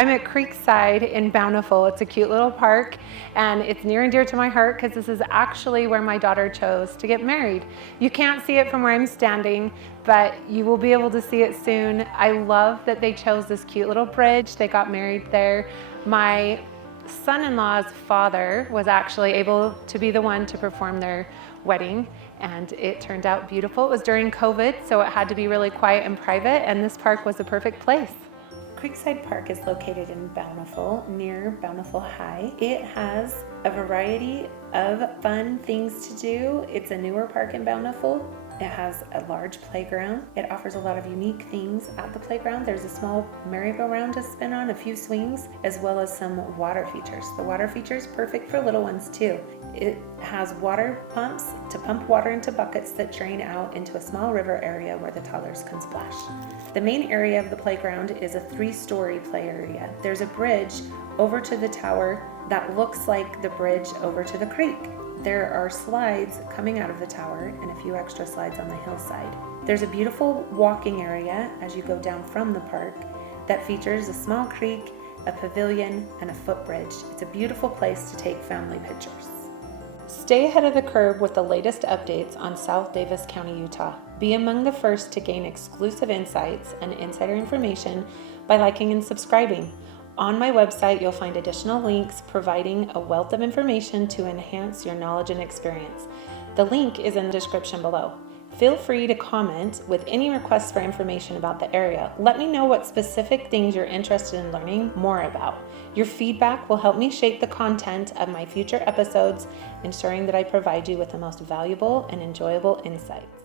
I'm at Creekside in Bountiful. It's a cute little park and it's near and dear to my heart because this is actually where my daughter chose to get married. You can't see it from where I'm standing, but you will be able to see it soon. I love that they chose this cute little bridge. They got married there. My son-in-law's father was actually able to be the one to perform their wedding, and it turned out beautiful. It was during COVID, so it had to be really quiet and private, and this park was the perfect place. Creekside Park is located in Bountiful, near Bountiful High. It has a variety of fun things to do. It's a newer park in Bountiful. It has a large playground. It offers a lot of unique things at the playground. There's a small merry-go-round to spin on, a few swings, as well as some water features. The water feature is perfect for little ones too. It has water pumps to pump water into buckets that drain out into a small river area where the toddlers can splash. The main area of the playground is a 3-story play area. There's a bridge over to the tower that looks like the bridge over to the creek. There are slides coming out of the tower and a few extra slides on the hillside. There's a beautiful walking area as you go down from the park that features a small creek, a pavilion, and a footbridge. It's a beautiful place to take family pictures. Stay ahead of the curve with the latest updates on South Davis County, Utah. Be among the first to gain exclusive insights and insider information by liking and subscribing. On my website, you'll find additional links providing a wealth of information to enhance your knowledge and experience. The link is in the description below. Feel free to comment with any requests for information about the area. Let me know what specific things you're interested in learning more about. Your feedback will help me shape the content of my future episodes, ensuring that I provide you with the most valuable and enjoyable insights.